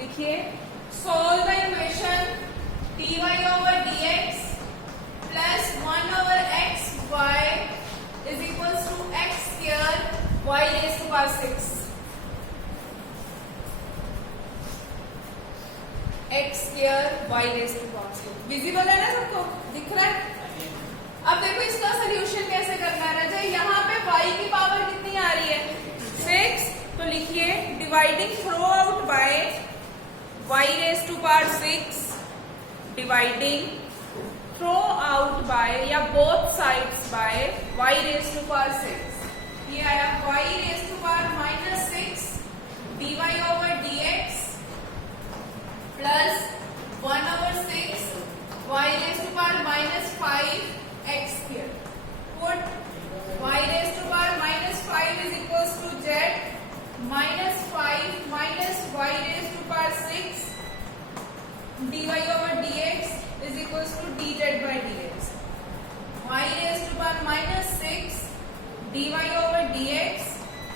लिखिए solve the equation dy over dx plus 1 over x y is equals to x square y raised to power 6. x square y raised to power 6 visible है ना सबको, दिख रहा है? अब देखो इसका सोल्यूशन कैसे करना है रजा। यहाँ पे y की पावर कितनी आ रही है 6, तो लिखिए dividing throughout by y raised to power 6 dividing throughout by या both sides by y raised to power 6। ये आया y raised to power -6 dy over dx plus 1 over 6 y raised to power -5 x square. Put y raised to power -5 is equals to z -5 minus y raised to power 6 dy over dx is equals to dz by dx. Y raised to power -6 dy over dx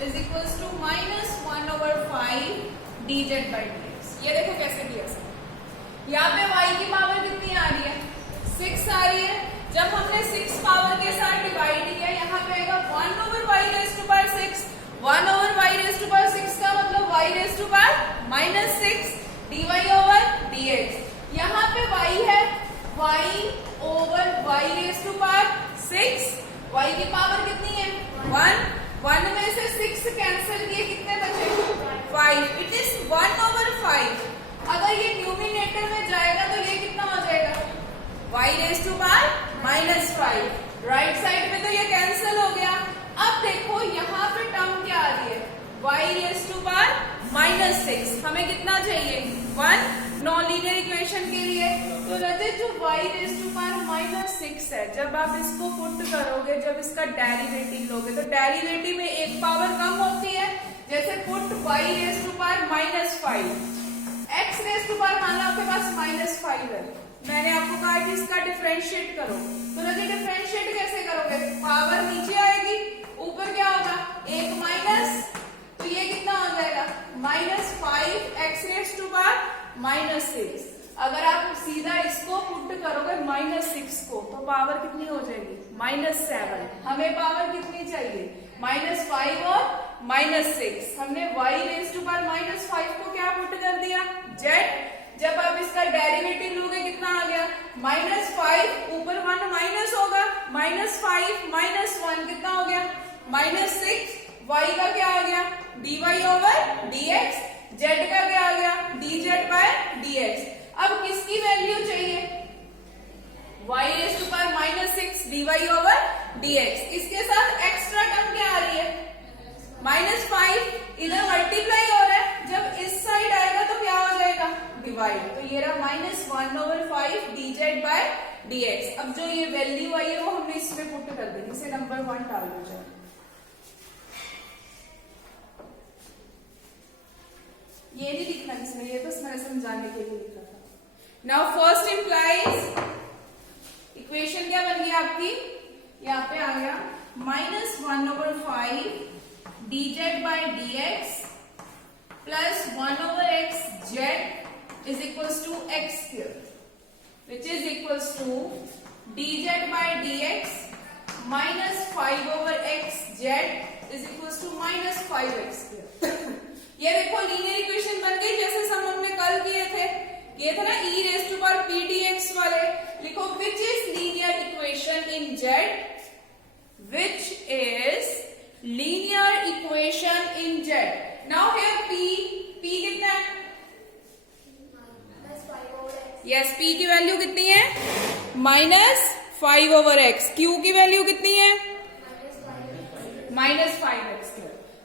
is equals to -1 over 5 dz by dx. ये देखो कैसे किया sir. यहाँ पे y की power कितनी आ रही है 6 आ रही है। जब हमने 6 पावर के साथ डिवाइड किया, यहाँ पे आएगा 1 over y raised to power 6। 1 over y raised to power 6 का मतलब y raised to power -6 dy over dx। यहाँ पे y है y over y raised to power 6। y की पावर कितनी है 1। 1 में से 6 कैंसिल किए, कितने बचे 5। It is 1 over 5। अगर ये न्यूमिनेटर में जाएगा तो ये कितना हो जाएगा y raised to power -5। Right side में तो ये कैंसिल हो गया। अब देखो यहाँ पे टर्म क्या आ रही है y raised to power -6। हमें कितना चाहिए 1 नॉन लीनियर इक्वेशन के लिए। तो रजत जो y raised to power -6 है, जब आप इसको पुट करोगे, जब इसका डेरिवेटिव लोगे तो डेरिवेटिव में एक पावर कम होती है। जैसे put y raised to power -5, x raised to power मान लो आपके पास -5 है। मैंने आपको कहा कि इसका डिफरेंशिएट करो, तो रजत डिफरेंशिएट कैसे करोगे, पावर नीचे आएगी, ऊपर क्या होगा एक माइनस, तो ये कितना हो जाएगा -5 x raised to power -6। अगर आप सीधा इसको पुट करोगे -6 को, तो पावर कितनी हो जाएगी -7। हमें पावर कितनी चाहिए -5 और -6। हमने y raised to power -5 को क्या पुट कर दिया z। जब आप इसका डेरिवेटिव लोगे कितना आ गया -5, ऊपर 1 माइनस होगा, -5 -1 कितना हो गया -6। y का क्या आ गया dy over dx, z का क्या आ गया dz by dx। अब किसकी वैल्यू चाहिए y raised to power -6 dy over dx। इसके साथ एक्स्ट्रा टर्म क्या आ रही है -5, इधर मल्टीप्लाई हो रहा है, जब इस साइड आएगा तो क्या हो जाएगा डिवाइड, तो ये रहा -1 over 5 dz by dx। अब जो ये वैल्यू आई है वो हमने इसमें पुट कर देनी, इसे नंबर 1 डाल दो जाए। ये नहीं लिखना इसमें, ये बस मैंने समझाने के लिए लिखा था। नाउ फर्स्ट इंप्लाइज इक्वेशन क्या बन गया आपकी, यहाँ पे आ गया -1 over 5 dz by dx plus 1 over x z is equals to x square, which is equals to dz by dx minus 5 over x z is equals to -5x square। ये देखो linear equation बन गई, जैसे सम हमने कल किए थे ना e raised to power p dx वाले। लिखो which is linear equation in z, which is linear equation in z। Now here p कितना है यस, p की वैल्यू कितनी है -5 over x। q की वैल्यू कितनी है -5x।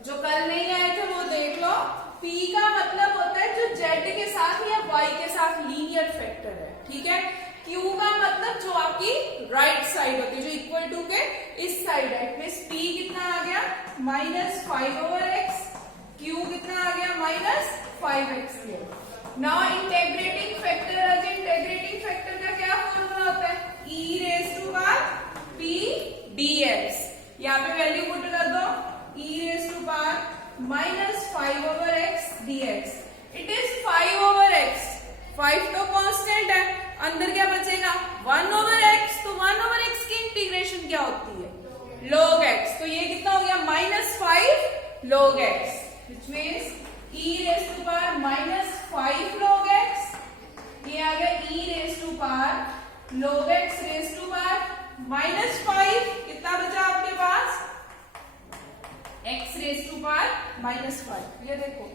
जो कल नहीं आए थे वो देख लो। p का मतलब होता है जो z के साथ या y के साथ लीनियर फैक्टर है, ठीक है। q का मतलब जो आपकी राइट साइड होती है, जो इक्वल टू के इस साइड है। मींस p कितना आ गया -5 over x, q कितना आ गया -5x। Now integrating factor, integrating factor का क्या फॉर्मूला होता है e raised to power p dx। यहाँ पे वैल्यू पुट कर दो e raised to power -5 over x dx। It is 5 over 5 तो कांस्टेंट है, अंदर क्या बचेगा 1/x, तो 1/x की इंटीग्रेशन क्या होती है log x, तो ये कितना हो गया -5 log x, which means e raised to power -5 log x, ये आ गया e raised to power log x raised to power -5, कितना बचा आपके पास x raised to power -5, ये देखो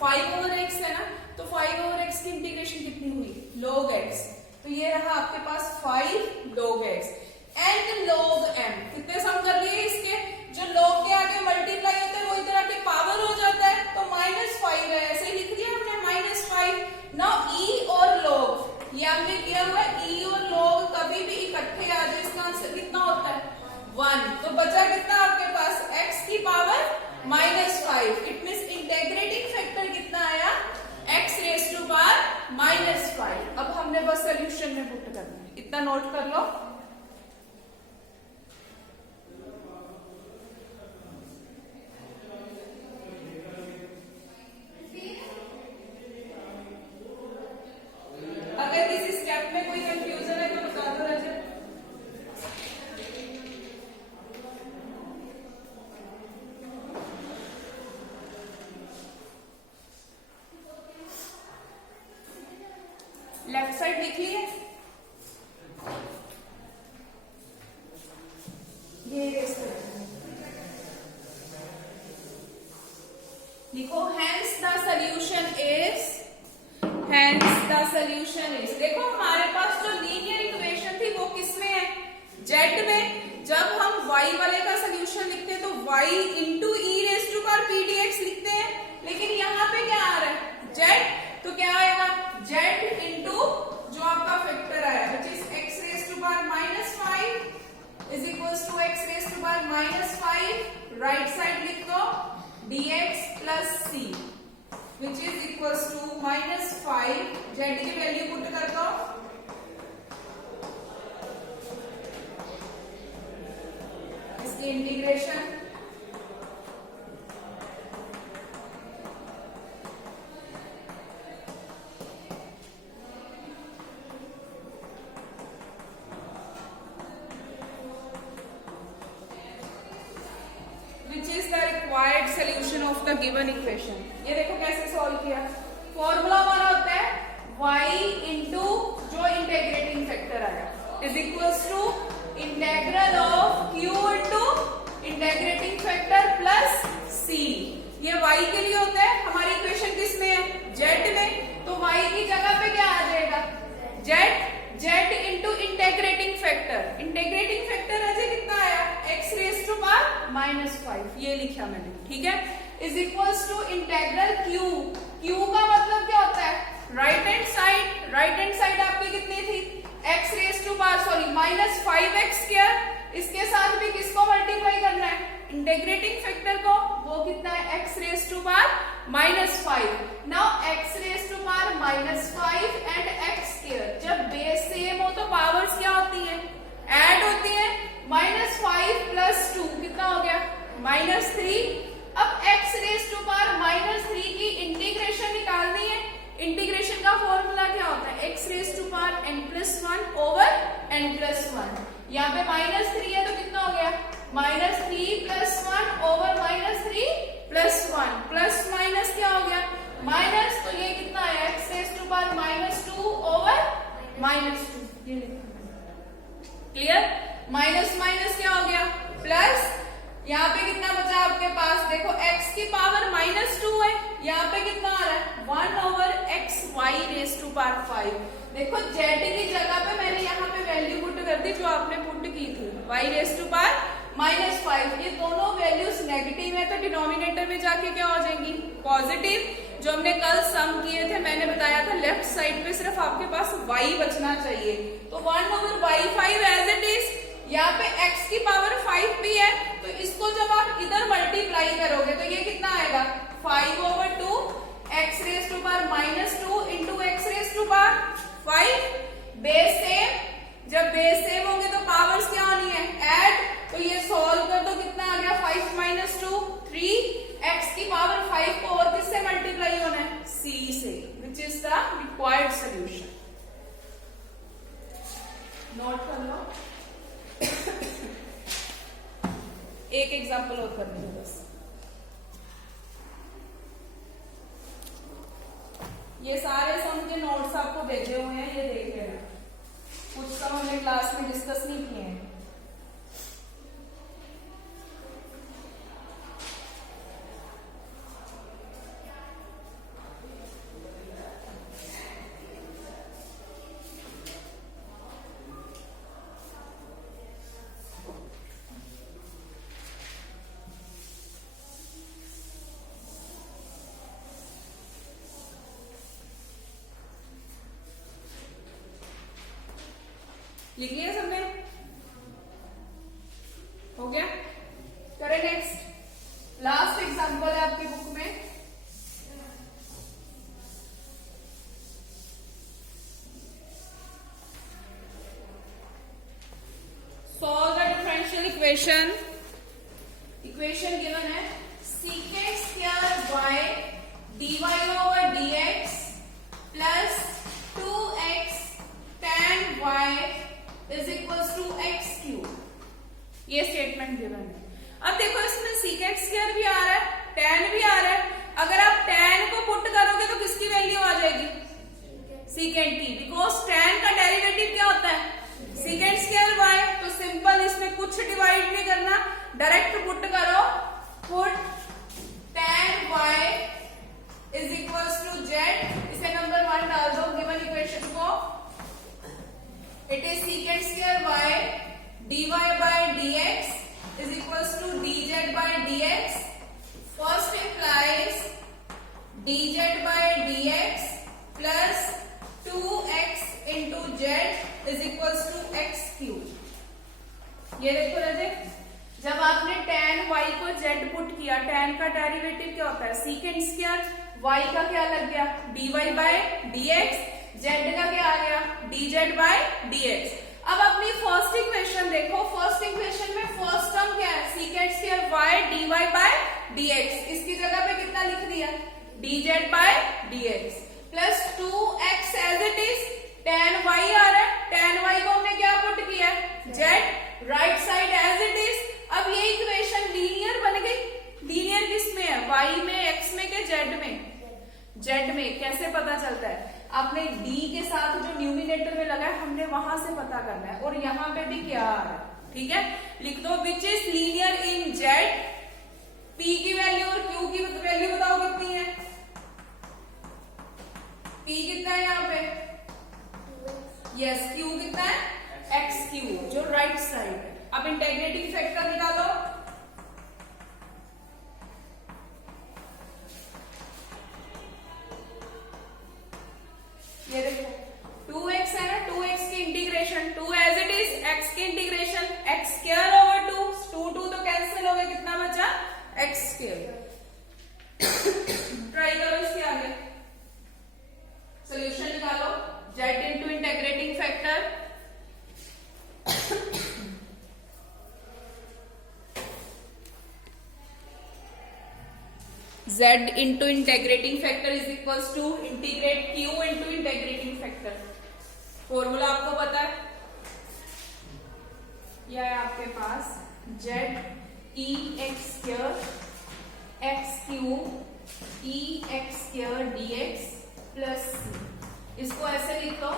5/x है ना, तो 5/x की इंटीग्रेशन कितनी हुई log x, तो ये रहा आपके पास 5 log x and log m, कितने सम कर लिए इसके, जो log के आगे मल्टीप्लाई होता है वो इधर आके पावर हो जाता है, तो -5 है, ऐसे ही लिख दिया हमने -5। नाउ e और log ये हमने किया हुआ e और log कभी भी इकट्ठे आ जाए, इसका आंसर कितना होता है 1, तो बचा कितना आपके पास x की power -5, it means integrating factor कितना आया x रेज़ टू पावर -5। अब हमने बस सॉल्यूशन में पुट करना है, इतना नोट कर लो। अगर किसी स्टेप में कोई कंफ्यूजन है तो बता दो रजत। लेफ्ट साइड लिख लिए, ये लिखो hence the solution is, hence the solution is, देखो हमारे पास जो लीनियर इक्वेशन थी वो किसमें है z में, जब हम y वाले का सोल्यूशन लिखते हैं तो y into e raise to power p dx लिखते हैं, लेकिन यहाँ पे क्या आ रहा है z, तो क्या आएगा z इंटू जो आपका फैक्टर आया which is x raise to power -5 is equals to x raise to power -5, right side लिख दो dx plus c which is equals to -5, z की वैल्यू पुट कर दो, इसकी integration which is the required solution of the given equation। ये देखो कैसे solve किया, फॉर्मूला हमारा होता है y इंटू जो इंटीग्रेटिंग फैक्टर आया is equals to integral of q into integrating factor plus c, ये y के लिए होता है, हमारी इक्वेशन किस में है z में, तो y की जगह पे क्या आ जाएगा z into integrating factor, integrating factor आज कितना आया x रेज़ टू पावर -5, ये लिखा मैंने, ठीक है, is equals to integral q का मतलब क्या होता है right hand side, right hand side आपकी कितनी थी x raise to power -5x², इसके साथ भी किसको मल्टीप्लाई करना है इंटीग्रेटिंग फैक्टर को, वो कितना है x raise to power -5। Now x raise to power -5 and x², जब बेस सेम हो तो पावर्स क्या होती है ऐड होती है, -5 प्लस 2 कितना हो गया -3। अब x रेज़ टू पावर -3 की इंटीग्रेशन निकालनी है, इंटीग्रेशन का फॉर्मूला क्या होता है x raise to power n+1 over n+1, यहाँ पे -3 है तो कितना हो गया -3 + 1 ओवर -3 + 1, प्लस माइनस क्या हो गया माइनस, तो ये कितना है x raise to power -2 over -2, ये क्लियर, माइनस माइनस क्या हो गया प्लस, यहाँ पे कितना बचा आपके पास, देखो x की पावर -2 है, यहाँ पे कितना आ रहा है 1/x y rays to power 5, देखो z की जगह पे मैंने यहाँ पे वैल्यू पुट कर दी जो आपने पुट की थी y रेज़ टू पावर -5, ये दोनों वैल्यूज नेगेटिव है तो डिनोमिनेटर में जाके क्या हो जाएंगी पॉजिटिव, जो हमने कल सम किए थे मैंने बताया था लेफ्ट साइड पे सिर्फ आपके पास y बचना चाहिए, तो 1/y5 एज इट इज, यहाँ पे x की पावर 5 भी है तो इसको जब आप इधर मल्टीप्लाई करोगे तो ये कितना आएगा 5/2 x raise to power -2 into x raise to power 5, base same, जब बेस सेम होंगे तो पावर्स क्या होनी है ऐड, तो ये सोल्व कर दो कितना आ गया 5 - 2 3, x की पावर 5 को और किससे मल्टीप्लाई होना है c से, which is the required solution. Note कर लो। एक एग्जांपल और करने दो बस। ये सारे सम के नोट्स आपको भेजे हुए हैं, ये देख लेना। कुछ सम हमने क्लास में डिस्कस नहीं किए हैं। लिख लिया सबने? हो गया? करें नेक्स्ट। लास्ट एग्जांपल है आपकी बुक में। Solve the differential equation. Equation given है secant square y dy over dx plus 2x tan y is equals to x cube. ये स्टेटमेंट गिवन है। अब देखो इसमें सीकेंट स्क्वायर भी आ रहा है, tan भी आ रहा है। अगर आप tan को पुट करोगे तो किसकी वैल्यू आ जाएगी? सीकेंट की, बिकॉज tan का डेरिवेटिव क्या होता है? Secant square y। तो सिंपल, इसमें कुछ डिवाइड नहीं करना, डायरेक्ट पुट करो। Put tan y is equals to z। इसे नंबर 1 डाल दो गिवन इक्वेशन को। It is secant square y dy by dx is equals to dz by dx. First implies dz by dx plus 2x into z is equals to x cube. ये देखो राजे, जब आपने tan y को z put किया, tan का derivative क्या होता है? secant square y का क्या लग गया? dy by dx। z का क्या आ गया? dz by dx। अब अपनी फर्स्ट इक्वेशन देखो। फर्स्ट इक्वेशन में फर्स्ट टर्म क्या है? secant square y dy by dx। इसकी जगह पे कितना लिख दिया? dz by dx plus 2x as it is. tan y आ रहा है, tan y को हमने क्या पुट किया? z। Right side as it is. अब ये इक्वेशन लीनियर बन गई। लीनियर किस में है? y में, x में के z में? z में। कैसे पता चलता है? आपने d के साथ जो न्यूमिनेटर में लगा है हमने वहां से पता करना है। और यहाँ पे भी क्या आ रहा है? ठीक है, लिख दो which is linear in z। p की वैल्यू और q की वैल्यू बताओ कितनी है? p कितना है यहाँ पे? यस, q कितना है? x क्यूब, जो राइट साइड है। अब इंटीग्रेटिंग फैक्टर निकालो। ये देखो 2x है ना, 2x की integration, 2 as it is, x की इंटीग्रेशन x स्क्वायर ओवर 2, 2 तो कैंसिल हो गया, कितना बचा? x square. ट्राई करो इसके आगे, सॉल्यूशन निकालो। z into integrating factor, z into integrating factor is equals to integrate q into integrating factor. Formula आपको पता है, यह है आपके पास z e x square x cube e x square dx plus c। इसको ऐसे लिख लो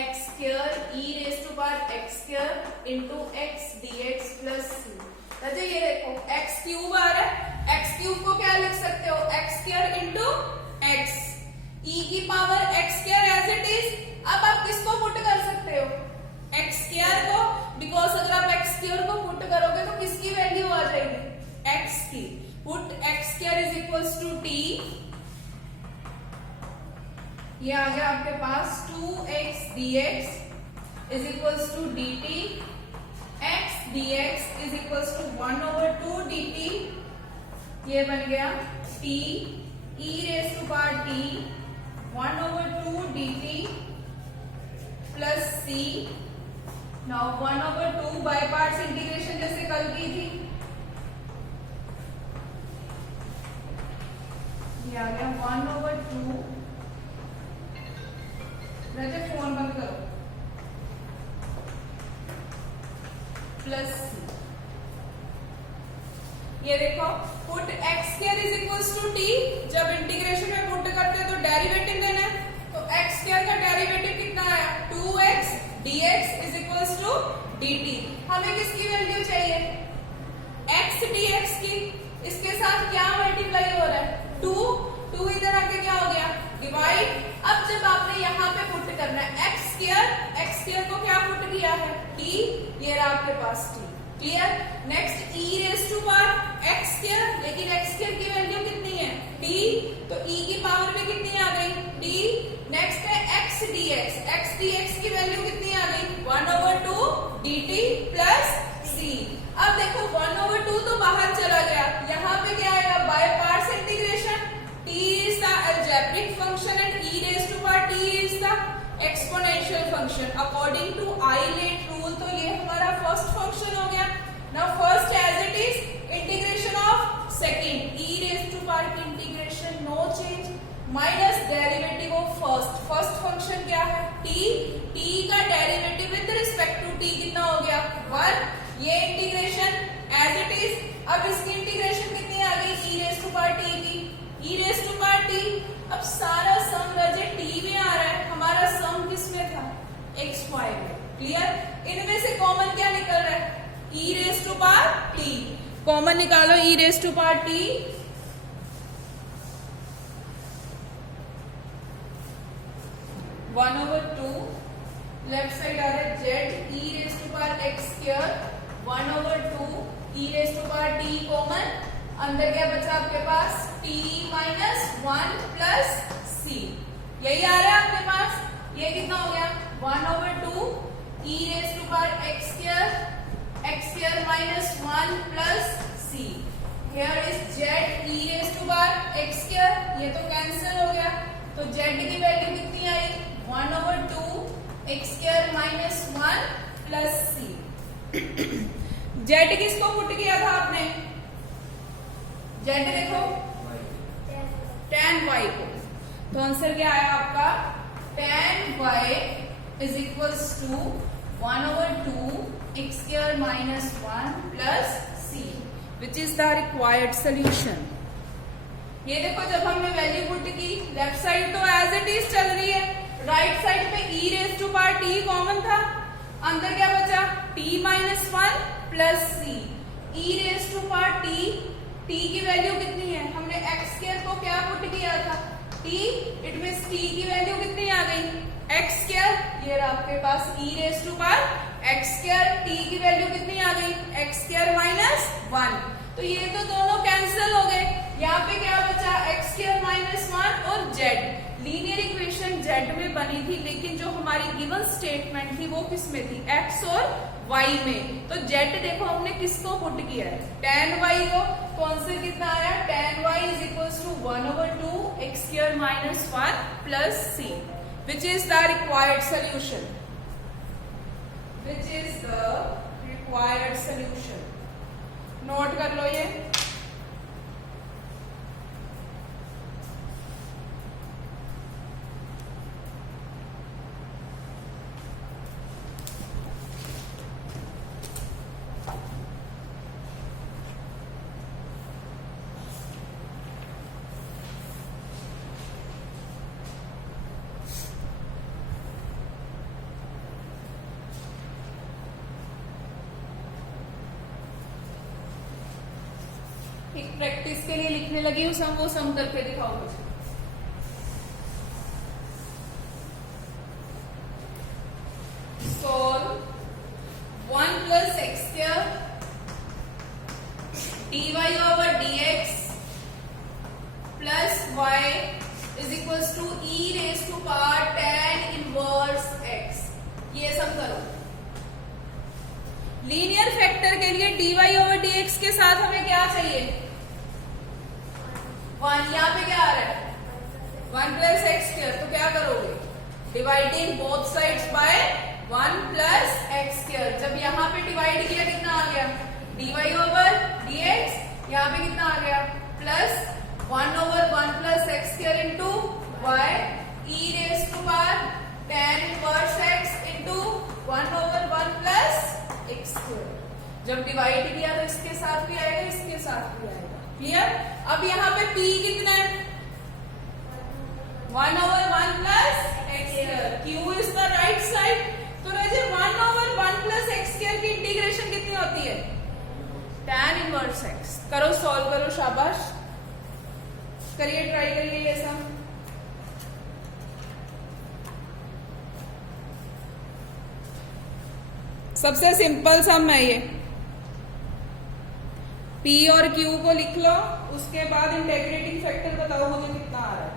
x square e raise to power x square into x dx plus c। अच्छा ये देखो x क्यूब आ रहा है, x क्यूब को क्या लिख सकते हो? x square into x, e की power x square as it is. अब आप किसको पुट कर सकते हो? x स्क्वायर को, बिकॉज अगर आप x स्क्वायर को पुट करोगे तो किसकी वैल्यू आ जाएगी? x की। Put x square is equals to t। ये आ गया आपके पास 2x dx is equals to dt। x dx is equals to 1 over 2 dt। ये बन गया t e raise to power t 1 over 2 dt plus c। Now 1 over 2 by parts integration जैसे कल की थी, ये आ गया 1 over 2 पे किसकी वैल्यू चाहिए, एक्स dx की। इसके साथ क्या मल्टीप्लाई हो रहा है, 2 इधर आके क्या हो गया, डिवाइड। अब जब आपने यहाँ पे पुट करना है एक्स स्क्वायर को क्या पुट किया है, t, ये रहा आपके पास t, clear. Next e raise to पावर एक्स स्क्वायर, लेकिन एक्स स्क्वायर की वैल्यू कितनी है, t, तो e की पावर में कितनी आ गई, d। नेक्स्ट है x dx की वैल्यू कितनी आ गई, 1/2 dt प्लस c। अब देखो 1/2 तो बाहर चला गया, यहाँ पे क्या आएगा, bye parts integration, t is the algebraic function and e raised to power t is the exponential function according to Euler rule। तो ये हमारा फर्स्ट फंक्शन हो गया। Now first as it is integration of second, e raised to power की इंटीग्रेशन no change, minus derivative of first function क्या है, t का derivative with respect to t कितना हो गया, 1। ये इंटीग्रेशन एज इट इज। अब इसकी इंटीग्रेशन कितनी आ गई, e raised to power t की, e raised to power t। अब सारा सम वैसे t में आ रहा है, हमारा सम किस में था, x y में, क्लियर। इनमें से कॉमन क्या निकल रहा है, e raised to power t, common निकालो e raised to power t। 1/2 left side आ रहा है z e raised to power x square 1/2 e raised to power t common, अंदर क्या बचा आपके पास, t minus 1 plus c, यही आ रहा है आपके पास। ये कितना हो गया, 1/2 e raised to power x square minus 1 plus c। Here is z e raised to power x square, ये तो कैंसिल हो गया, तो z की वैल्यू कितनी आई, 1/2 x square minus 1 plus c। z किसको पुट किया था आपने, z देखो tan y को, तो आंसर क्या आया आपका, tan y is equals to 1/2 x square minus 1 plus c, which is the required solution। ये देखो जब हमने वैल्यू पुट की, लेफ्ट साइड तो एज इट इज चल रही है, राइट साइड पे e raised to power t common था, अंदर क्या बचा, t minus 1 plus c। e raised to power t की वैल्यू कितनी है, हमने x स्क्वायर को क्या पुट किया था, t, इट मींस t की वैल्यू कितनी आ गई, x स्क्वायर। ये रहा आपके पास e raised to power x square, t की वैल्यू कितनी आ गई, x स्क्वायर माइनस 1, तो ये तो दोनों कैंसिल हो गए। यहाँ पे क्या बचा, x स्क्वायर माइनस 1 और z। लीनियर इक्वेशन z में बनी थी, लेकिन जो हमारी गिवन स्टेटमेंट थी वो किस में थी, x और y में। तो z देखो हमने किसको पुट किया है, tan y को, तो आंसर कितना आया, tan y is equals to 1/2 x square minus 1 plus c, which is the required solution, which is the required solution। Note कर लो ये। एक प्रैक्टिस के लिए लिखने लगी हूँ, वो सम करके दिखाओ मुझे। Solve 1 plus x square dy over dx plus y is equals to e raised to power tan inverse x। ये सम करो। लीनियर फैक्टर के लिए dy over dx के साथ हमें क्या चाहिए, 1। यहाँ पे क्या आ रहा है, 1 plus x square, तो क्या करोगे, dividing both sides bye 1 plus x square। जब यहाँ पे डिवाइड किया कितना आ गया, dy over dx, यहाँ पे कितना आ गया, plus 1/1 plus x square into y e raised to power tan inverse x into 1/1 plus x square। जब डिवाइड किया तो इसके साथ भी आएगा, इसके साथ भी आएगा, क्लियर। अब यहाँ पे p कितना है, 1/1 plus x square, q is the right side, तो राजे 1/1 plus x square की इंटीग्रेशन कितनी होती है? tan inverse x। करो सॉल्व करो, शाबाश, करिए, ट्राई करिए ये सम। सबसे सिंपल सम है ये। P और Q को लिख लो, उसके बाद इंटीग्रेटिंग फैक्टर बताओ मुझे कितना आ रहा है।